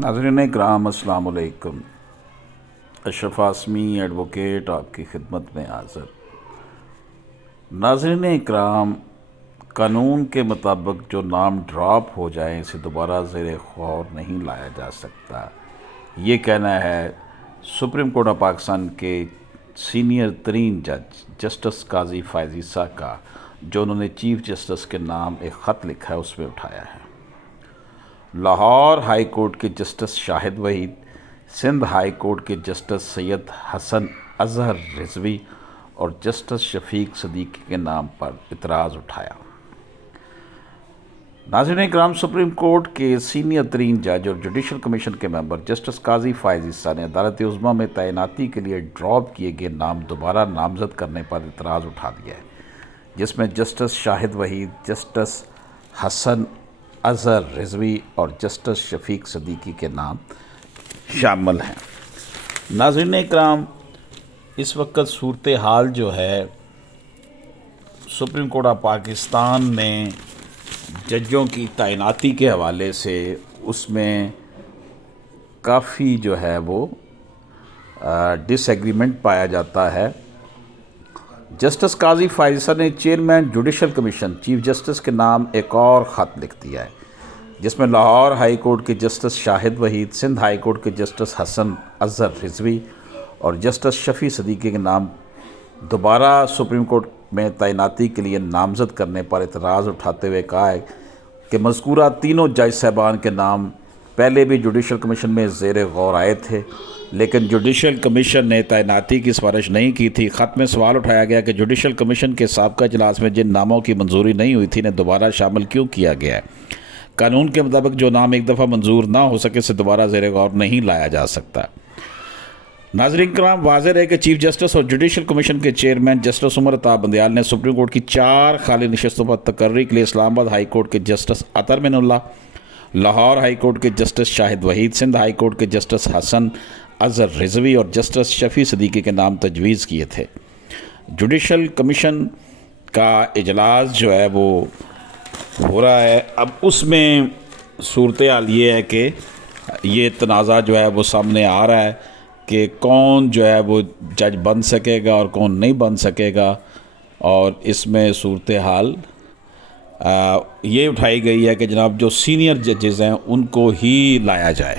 ناظرین اکرام السلام علیکم۔ اشرف آسمی ایڈوکیٹ آپ کی خدمت میں حاضر۔ ناظرین اکرام، قانون کے مطابق جو نام ڈراپ ہو جائے اسے دوبارہ زیر غور نہیں لایا جا سکتا، یہ کہنا ہے سپریم کورٹ آف پاکستان کے سینئر ترین جج جسٹس قاضی فائز عیسیٰ کا، جو انہوں نے چیف جسٹس کے نام ایک خط لکھا ہے اس میں اٹھایا ہے۔ لاہور ہائی کورٹ کے جسٹس شاہد وحید، سندھ ہائی کورٹ کے جسٹس سید حسن اظہر رضوی اور جسٹس شفیق صدیقی کے نام پر اعتراض اٹھایا۔ ناظرین اکرام، سپریم کورٹ کے سینئر ترین جج اور جوڈیشل کمیشن کے ممبر جسٹس قاضی فائز عیسیٰ نے عدالت عظمیٰ میں تعیناتی کے لیے ڈراپ کیے گئے نام دوبارہ نامزد کرنے پر اعتراض اٹھا دیا ہے، جس میں جسٹس شاہد وحید، جسٹس حسن اظہر رضوی اور جسٹس شفیق صدیقی کے نام شامل ہیں۔ ناظرین اکرام، اس وقت صورتحال جو ہے سپریم کورٹ آف پاکستان میں ججوں کی تعیناتی کے حوالے سے، اس میں کافی جو ہے وہ ڈس ایگریمنٹ پایا جاتا ہے۔ جسٹس قاضی فائز عیسیٰ نے chairman judicial commission chief justice کے نام ایک اور خط لکھ دیا ہے، جس میں لاہور ہائی کورٹ کے جسٹس شاہد وحید، سندھ ہائی کورٹ کے جسٹس حسن اظہر رضوی اور جسٹس شفیع صدیقی کے نام دوبارہ سپریم کورٹ میں تعیناتی کے لیے نامزد کرنے پر اعتراض اٹھاتے ہوئے کہا ہے کہ مذکورہ تینوں جج صاحبان کے نام پہلے بھی جوڈیشل کمیشن میں زیر غور آئے تھے، لیکن جوڈیشل کمیشن نے تعیناتی کی سفارش نہیں کی تھی۔ خط میں سوال اٹھایا گیا کہ جوڈیشل کمیشن کے سابقہ اجلاس میں جن ناموں کی منظوری نہیں ہوئی تھی انہیں دوبارہ شامل کیوں کیا گیا ہے؟ قانون کے مطابق جو نام ایک دفعہ منظور نہ ہو سکے اسے دوبارہ زیر غور نہیں لایا جا سکتا۔ ناظرین کرام، واضح ہے کہ چیف جسٹس اور جوڈیشل کمیشن کے چیئرمین جسٹس عمر عطا بندیال نے سپریم کورٹ کی 4 خالی نشستوں پر تقرری کے لیے اسلام آباد ہائی کورٹ کے جسٹس اطہر من اللہ، لاہور ہائی کورٹ کے جسٹس شاہد وحید، سندھ ہائی کورٹ کے جسٹس حسن اظہر رضوی اور جسٹس شفیع صدیقی کے نام تجویز کیے تھے۔ جوڈیشل کمیشن کا اجلاس جو ہے وہ ہو رہا ہے، اب اس میں صورتحال یہ ہے کہ یہ تنازع جو ہے وہ سامنے آ رہا ہے کہ کون جو ہے وہ جج بن سکے گا اور کون نہیں بن سکے گا، اور اس میں صورتحال یہ اٹھائی گئی ہے کہ جناب جو سینئر ججز ہیں ان کو ہی لایا جائے۔